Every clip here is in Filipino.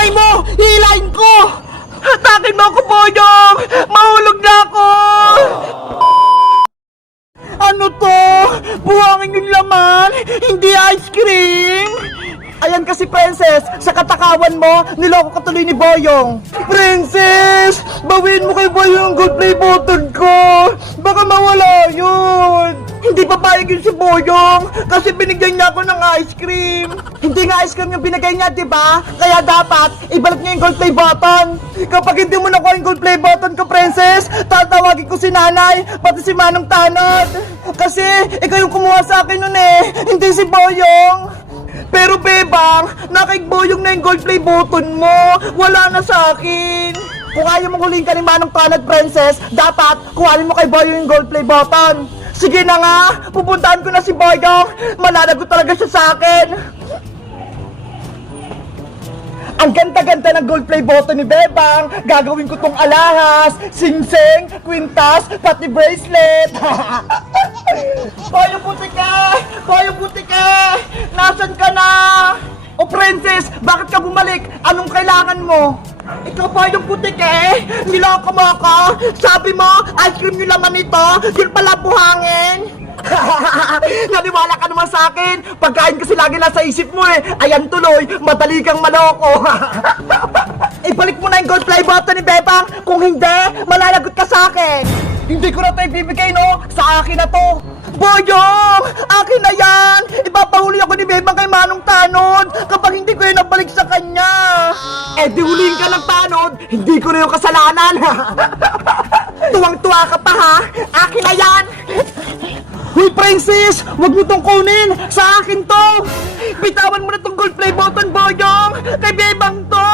kamay mo! Hilahin ko! Hatakin mo ako, Boyong! Mahulog na ako! Ano to? Buhangin yung laman? Hindi ice cream? Ayan kasi, Princess, sa katakawan mo, niloko ka tuloy ni Boyong. Princess! Bawiin mo kay Boyong yung gold play button ko! Baka mawala yun! Hindi papayag yun si Boyong kasi binigyan niya ako ng ice cream. Hindi nga ice cream yung binigay niya, di ba? Kaya dapat, ibalik niya yung gold play button. Kapag hindi mo nakuha yung gold play button ko, Princess, tatawagin ko si Nanay, pati si Manong Tanod. Kasi, ikaw yung kumuha sa akin nun eh, hindi si Boyong. Pero Bebang, nakikboyong na yung gold play button mo. Wala na sa akin. Kung ayaw mong huling ka ni Manong Tanod, Princess, dapat kuhanin mo kay Boyong yung gold play button. Sige na nga, pupuntahan ko na si Boyong. Malalagot talaga siya sa akin. Ang ganda-ganda ng gold play button ni Bebang. Gagawin ko tong alahas, singsing, kwintas, pati bracelet. Boyong Butike! Boyong Butike! Nasaan ka na? O Princess, bakit ka bumalik? Anong kailangan mo? Ikaw Boyong Butike? Niloko mo ako? Sabi mo, ice cream yung laman nito? Yun pala buhangin? Naniwala ka naman sa akin. Pagkain kasi lagi nasa isip mo eh. Ayan tuloy, madali kang maloko. Ibalik mo na yung gold play button ni Bebang. Kung hindi, malalagot ka sa akin. Hindi ko na ito ibibigay, no? Sa akin na to. Boyong! Akin na yan! Ipapahuli ako ni Bebang kay Manong Tanod kapag hindi ko yun nabalik sa kanya. Eh di huliin ka ng Tanod, hindi ko na yung kasalanan. Tuwang-tuwa ka pa ha? Akin na yan! Huy, Princess! Huwag mo tong kunin! Sa akin to! Bitawan mo na tong gold play button, Boyong! Kay Bebang to!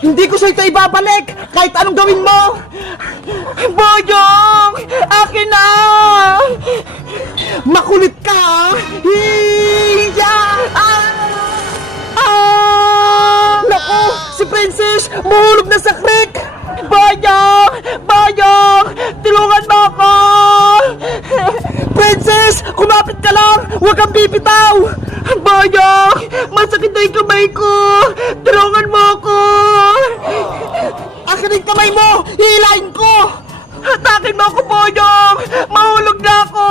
Hindi ko siya ito ibabalik! Kahit anong gawin mo! Boyong! Akin na! Makulit ka! Hiya! Naku! Si Princess! Mahulog na sa creek! Boyong! Boyong! Tulungan mo ako! Princess! Kumapit ka lang! Huwag kang bibitaw! Boyong! Masakit na yung kamay ko! Tulungan mo ako! Akin yung kamay mo! Hilahin ko! Hatakin mo ako, Boyong! Mahulog na ako!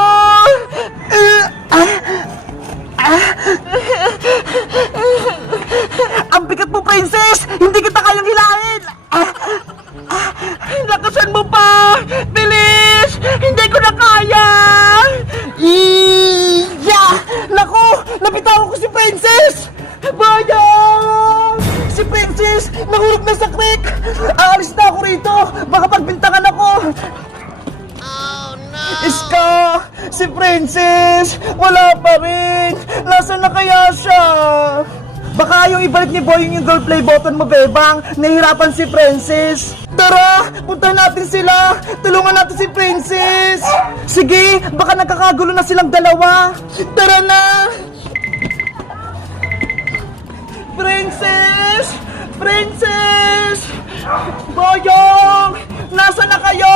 Ang bigat mo, Princess! Hindi kita kayang hilahin! Lakasan mo pa! Bilis! Hindi ko na kaya! Iya! Naku! Nabitawan ko si Princess! Boyong! Si Princess! Nahulog na sa creek! Aalis na ako rito! Baka pagbintangan ako! Oh no! Iska! Si Princess! Wala pa rin! Nasaan na kaya siya? Baka ayaw ibalik ni Boyong yung gold play button mo, Bebang. Nahihirapan si Princess. Tara! Punta natin sila! Tulungan natin si Princess! Sige! Baka nagkakagulo na silang dalawa! Tara na! Princess! Princess! Boyong! Nasaan na kayo?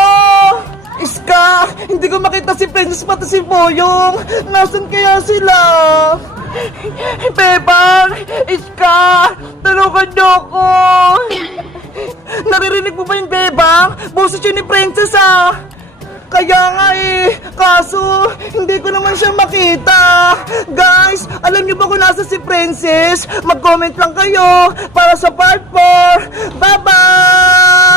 Iska! Hindi ko makita si Princess pati si Boyong! Nasaan kaya sila? Bebang! Iska! Tulungan niyo ako! Naririnig mo ba yung Bebang? Boses yun ni Princess ah! Kaya nga eh! Kaso, hindi ko naman siya makita! Guys, alam niyo ba kung nasa si Princess? Mag-comment lang kayo para sa part 4! Bye-bye!